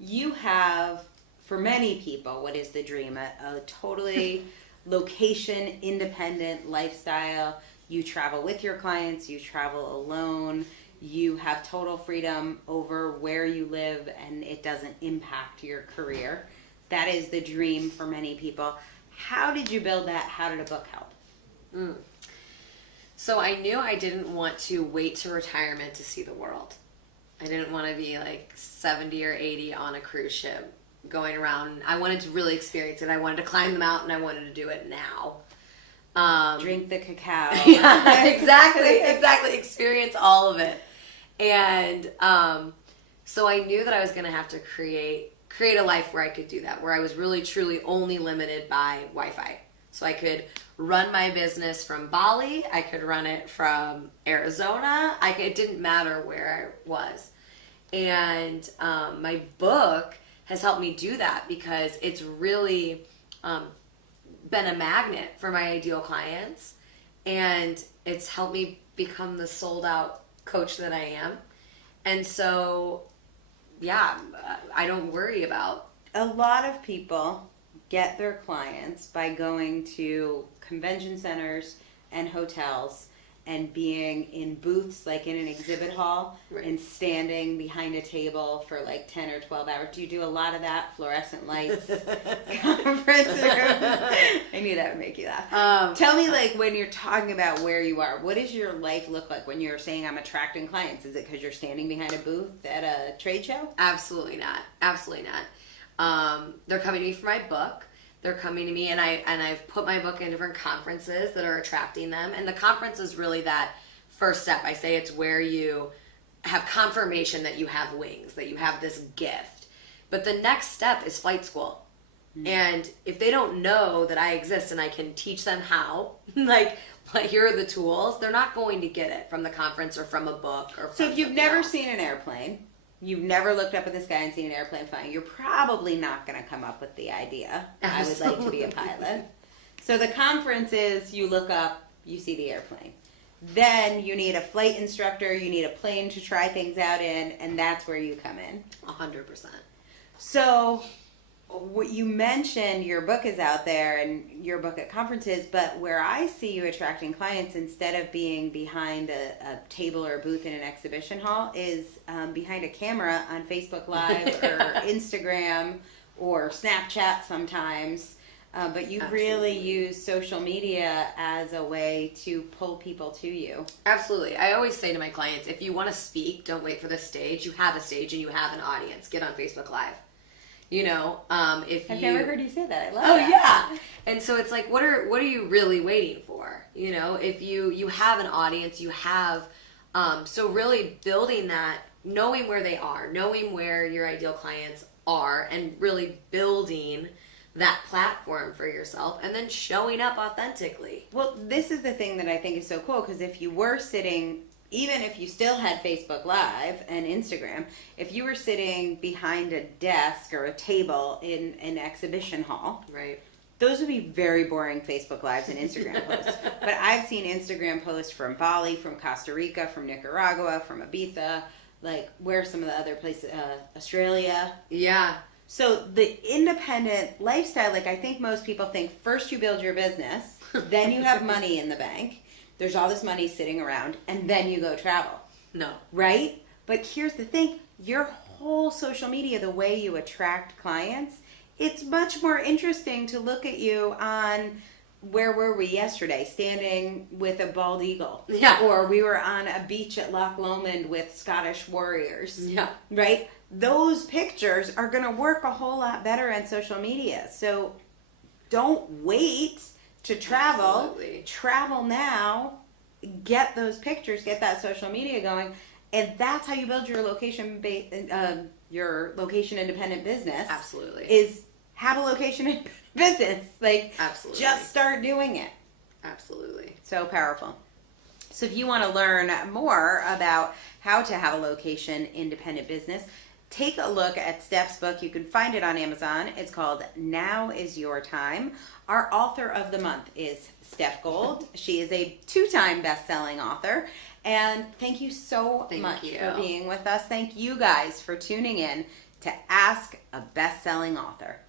you have, for many people, what is the dream? A totally location independent lifestyle. You travel with your clients, you travel alone, you have total freedom over where you live, and it doesn't impact your career. That is the dream for many people. How did you build that? How did a book help? So I knew I didn't want to wait to retirement to see the world. I didn't want to be like 70 or 80 on a cruise ship going around. I wanted to really experience it. I wanted to climb the mountain. I wanted to do it now. Drink the cacao. Yeah, exactly. Experience all of it. And so I knew that I was going to have to create a life where I could do that, where I was really, truly only limited by Wi-Fi. So I could run my business from Bali. I could run it from Arizona. It didn't matter where I was. And my book has helped me do that because it's really been a magnet for my ideal clients. And it's helped me become the sold out coach that I am. And so, yeah, I don't worry about. A lot of people get their clients by going to convention centers and hotels and being in booths like in an exhibit hall, right, and standing behind a table for like 10 or 12 hours. Do you do a lot of that? Fluorescent lights, conference rooms? I knew that would make you laugh. Tell me, like, when you're talking about where you are, what does your life look like when you're saying I'm attracting clients? Is it because you're standing behind a booth at a trade show? Absolutely not. Absolutely not. They're coming to me for my book. They're coming to me, and I've put my book in different conferences that are attracting them. And the conference is really that first step. I say it's where you have confirmation that you have wings, that you have this gift. But the next step is flight school. Mm-hmm. And if they don't know that I exist and I can teach them how, like here are the tools, they're not going to get it from the conference or from a book. Or so if you've never seen an airplane, you've never looked up at the sky and seen an airplane flying, you're probably not going to come up with the idea, absolutely, I would like to be a pilot. So the conference is you look up, you see the airplane. Then you need a flight instructor, you need a plane to try things out in, and that's where you come in. 100%. So what you mentioned, your book is out there and your book at conferences, but where I see you attracting clients instead of being behind a table or a booth in an exhibition hall is behind a camera on Facebook Live or Instagram or Snapchat sometimes. But you really use social media as a way to pull people to you. Absolutely. I always say to my clients, if you want to speak, don't wait for the stage. You have a stage and you have an audience. Get on Facebook Live. You know, if I've never heard you say that. I love that. Oh, yeah. And so it's like, what are you really waiting for? You know, if you have an audience, you have, so really building that, knowing where they are, knowing where your ideal clients are, and really building that platform for yourself, and then showing up authentically. Well, this is the thing that I think is so cool, because if you were sitting, even if you still had Facebook Live and Instagram, if you were sitting behind a desk or a table in an exhibition hall, right, those would be very boring Facebook Lives and Instagram posts. But I've seen Instagram posts from Bali, from Costa Rica, from Nicaragua, from Ibiza, like where are some of the other places, Australia. Yeah. So the independent lifestyle, like I think most people think first you build your business, then you have money in the bank. There's all this money sitting around, and then you go travel. No. Right? But here's the thing. Your whole social media, the way you attract clients, it's much more interesting to look at you on, where were we yesterday? Standing with a bald eagle. Yeah. Or we were on a beach at Loch Lomond with Scottish warriors. Yeah. Right? Those pictures are going to work a whole lot better on social media. So don't wait to travel. Absolutely. Travel now, get those pictures, get that social media going, and that's how you build your location independent business. Absolutely. Is have a location independent business. Like, absolutely, just start doing it. Absolutely. So powerful. So if you want to learn more about how to have a location independent business, take a look at Steph's book. You can find it on Amazon. It's called Now Is Your Time. Our author of the month is Steph Gold. She is a 2-time best-selling author. And thank you so much for being with us. Thank you guys for tuning in to Ask a Bestselling Author.